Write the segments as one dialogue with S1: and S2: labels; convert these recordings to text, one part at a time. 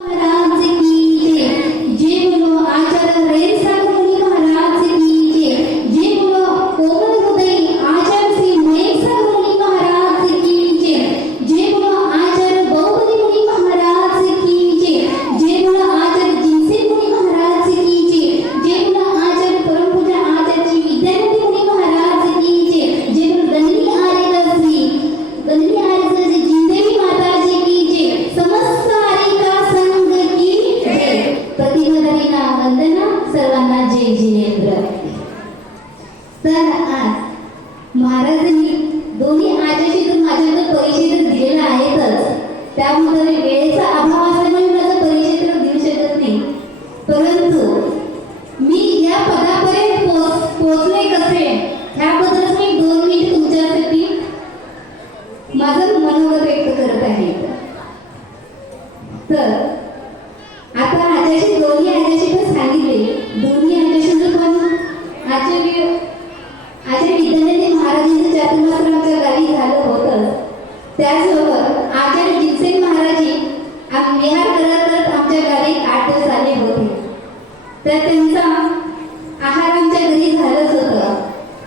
S1: 감사합니다. होणार आज महाराजांनी दोन्ही आजशी तर माझ्याकडे परिचय तर दिलेला आहेतच. त्यामुळे वेळेचा अभाव असल्यामुळे माझा परिचय तर देऊ शकत नाही. परंतु मी या पदापर्यंत पोच पोचले कसे? ह्याबद्दलच मी दोन मिनिट तुमच्यासाठी माझं मनोगत व्यक्त करत आहे. तर आता आजशी दोन्ही आजशी गावी झालं होतं त्याचबरोबर आचार्य जितसेन महाराजी विहार आमच्या गावी आठ दिवस आले होते. तर त्यांचा आहार आमच्या घरी झालंच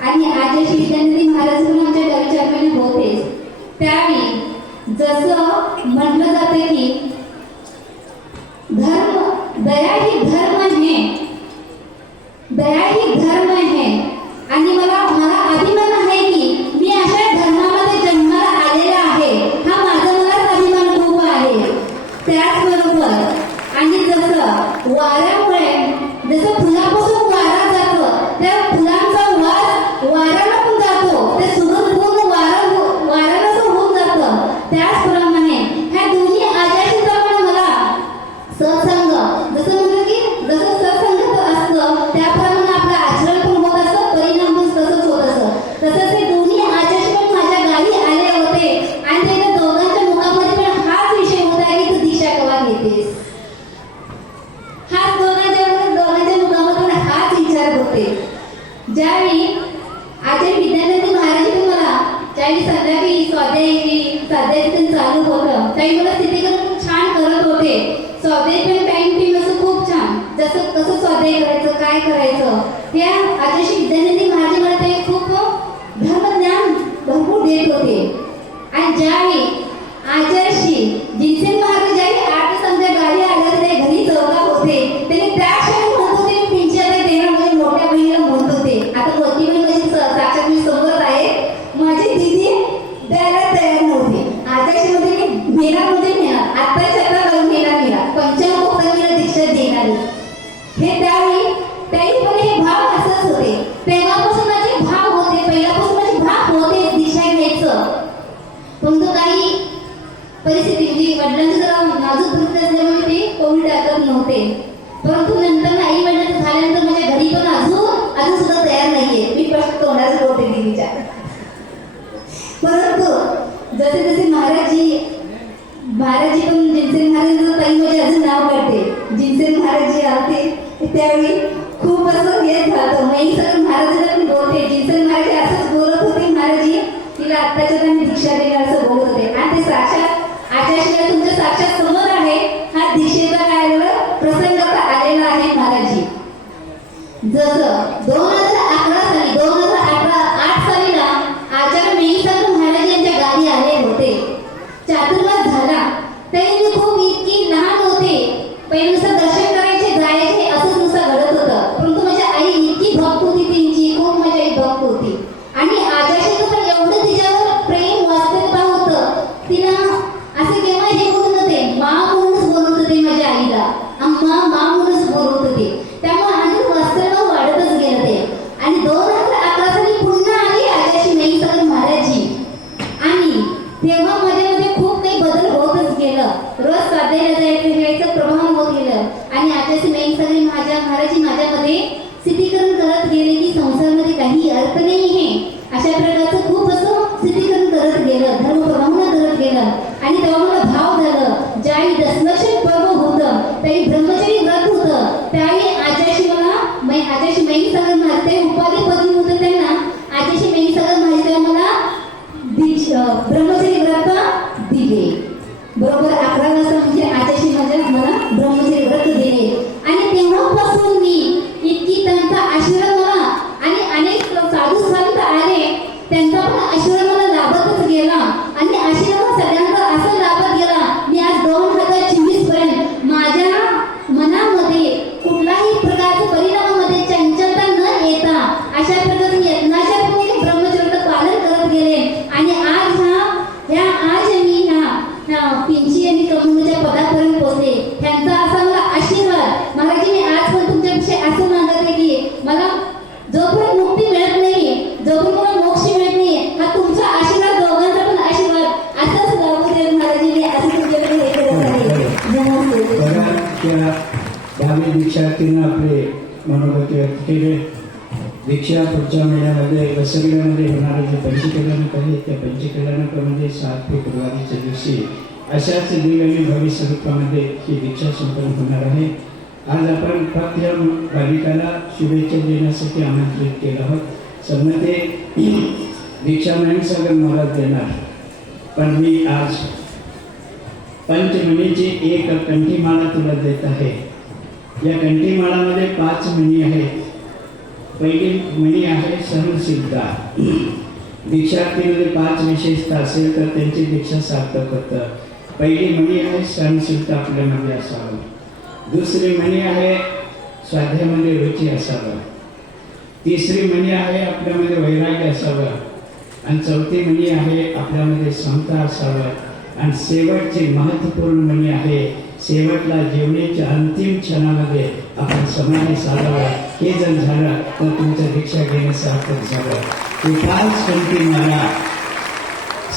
S1: आणि आचार्य श्री महाराज पण आमच्या गावीच्या आठवणी होते त्यावेळी जसं म्हटलं जातं की धर्म दया ही धर्म आहे. दया ही धर्म ताई मला सिद्धीकर खूप छान करत होते. स्वाध्याय टाइम टाईम टीम असं खूप छान. जसं कसं स्वाध्याय करायचं काय करायचं त्या आजशी विद्यार्थ्यांनी विचार. परंतु जसे जसे महाराजजी महाराजजी पण जिनसेन महाराजांचं काही म्हणजे अजून नाव काढते. जिनसेन महाराजजी आलते त्यावेळी खूप असं हे झालं. मी सगळं महाराजांना पण बोलते. जिनसेन महाराज असंच बोलत होते. महाराजी तिला आत्ताच्या त्यांनी दीक्षा दिली असं बोलत होते. आणि ते साक्षात आचार्य तुमच्या साक्षात समोर आहे. हा दीक्षेचा काय प्रसंग आलेला आहे महाराजजी जसं दोन पहिले दर्शन करायचे जायचे असंच नुसतं घडत होतं. परंतु माझ्या आई इतकी भक्त होती त्यांची खूप माझ्या आई भक्त होती? आणि
S2: आजाच्या व्यक्तीनं आपले मनोगत व्यक्त केले. दीक्षा पुढच्या महिन्यामध्ये वसविल्यामध्ये होणारे जे पंचकल्याणक आहे त्या पंचकल्याणकामध्ये सात फेब्रुवारीच्या दिवशी अशाच दिव्यांनी आणि भविष्य रूपामध्ये ही दीक्षा संपन्न होणार आहे. आज आपण फक्त या बालिकाला शुभेच्छा देण्यासाठी आमंत्रित केलं आहोत. संमते दीक्षा नाही सगळं मला देणार. पण मी आज पंचमणीची एक कंठी माला तुला देत आहे. या कंठीमाळामध्ये पाच म्हणी आहेत. पहिली म्हणी आहे सहनशीलता. दीक्षार्थीमध्ये पाच विशेषता असेल तर त्यांची दीक्षा सार्थक होतं. पहिली म्हणी आहे सहनशीलता आपल्यामध्ये असावं. दुसरी म्हणी आहे स्वाध्यामध्ये रुची असावं. तिसरी म्हणी आहे आपल्यामध्ये वैराग्य असावं. आणि चौथी म्हणी आहे आपल्यामध्ये समता असावं. आणि शेवटची महत्त्वपूर्ण म्हणी आहे शेवटला जेवणाच्या अंतिम क्षणामध्ये आपण समाने साधावा. हे जर झालं तर तुमचं दीक्षा घेणं सार्थक झालं. ते पाच कंठी मला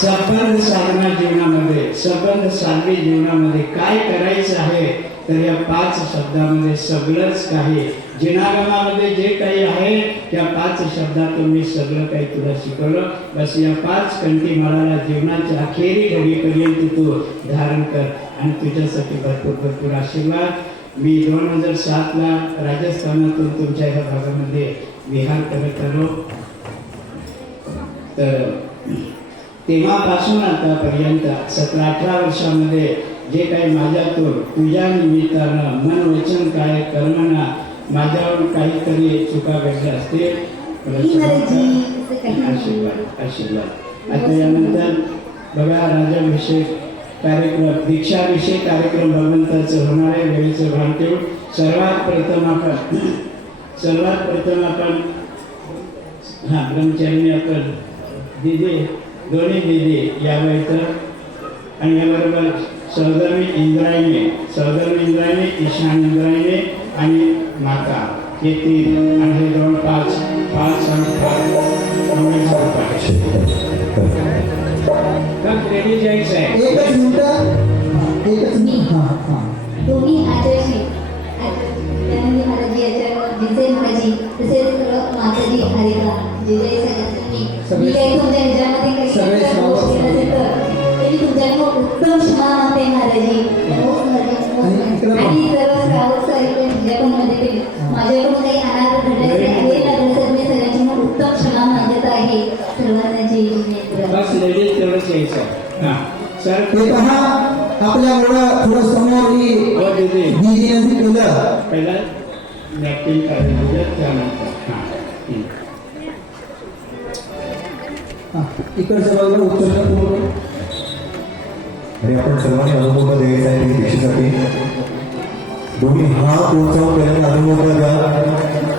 S2: सबंध साधना जीवनामध्ये सबंध साधवी जीवनामध्ये काय करायचं आहे? तर या पाच शब्दामध्ये सगळंच काही जिनागमामध्ये जे काही आहे त्या पाच शब्दातून मी सगळं काही तुला शिकवलं. बस या पाच कंटी माळाला जीवनाच्या अखेरी घडीपर्यंत तू धारण कर आणि तुझ्यासाठी भरपूर भरपूर आशीर्वाद. मी दोन हजार सातला राजस्थानातून तुमच्या ह्या भागामध्ये विहार करत आलो. तर तेव्हापासून आतापर्यंत सतरा अठरा वर्षामध्ये जे काही माझ्यातून तुझ्या निमित्तानं मन वचन काय कर्मना माझ्यावर काहीतरी चुका घडल्या असतील. आशीर्वाद आशीर्वाद. आता यानंतर बघा राजाभिषेक कार्यक्रम दीक्षाभिषेक कार्यक्रम भगवंताचं होणार आहे वेळेचं भान ठेवून सर्वात प्रथम आपण सर्वात प्रथम आपण हा ब्रह्मचारी आपण दिदी दोन्ही दिदी यावं तर आणि याबरोबर सौदर्मी इंद्रायणी सौदर्मी इंद्रायणी ईशान इंद्रायणी आणि माता. हे तीन आणि हे दोन पाच पाच आणि पाच. जायचं आहे
S3: एकच मिनिट. एकच हा हा.
S1: तुम्ही त्यानंतर महाराजी आचार्य जिजे महाराजी तसेच माताजी हरिका जिजे सगळ्यांनी
S3: सगळे-
S1: मी काही
S2: लेडीज तेवढंच यायचं आहे सर
S3: पहा आपल्या एवढं थोडं समोर ही
S2: दीदी
S3: दीदीने केलं.
S2: पहिला नॅपकिन काढून घ्या त्यानंतर.
S3: इकडच्या बाजूला उचललं पूर्ण
S4: आणि आपण सर्वांनी अनुभव द्यायचा आहे दीक्षेसाठी. दोन्ही हा पोहोचावून पहिल्यांदा अनुभव द्या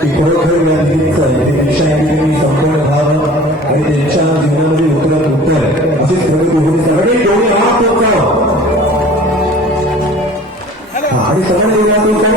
S4: की खरोखर या दिदीचं आहे दीक्षा या ठिकाणी संपूर्ण आणि त्यांच्या जीवनामध्ये उतरत उतर अशीच प्रगती होती डोळे राहत होत आणि सगळ्यांना एवढा तो काय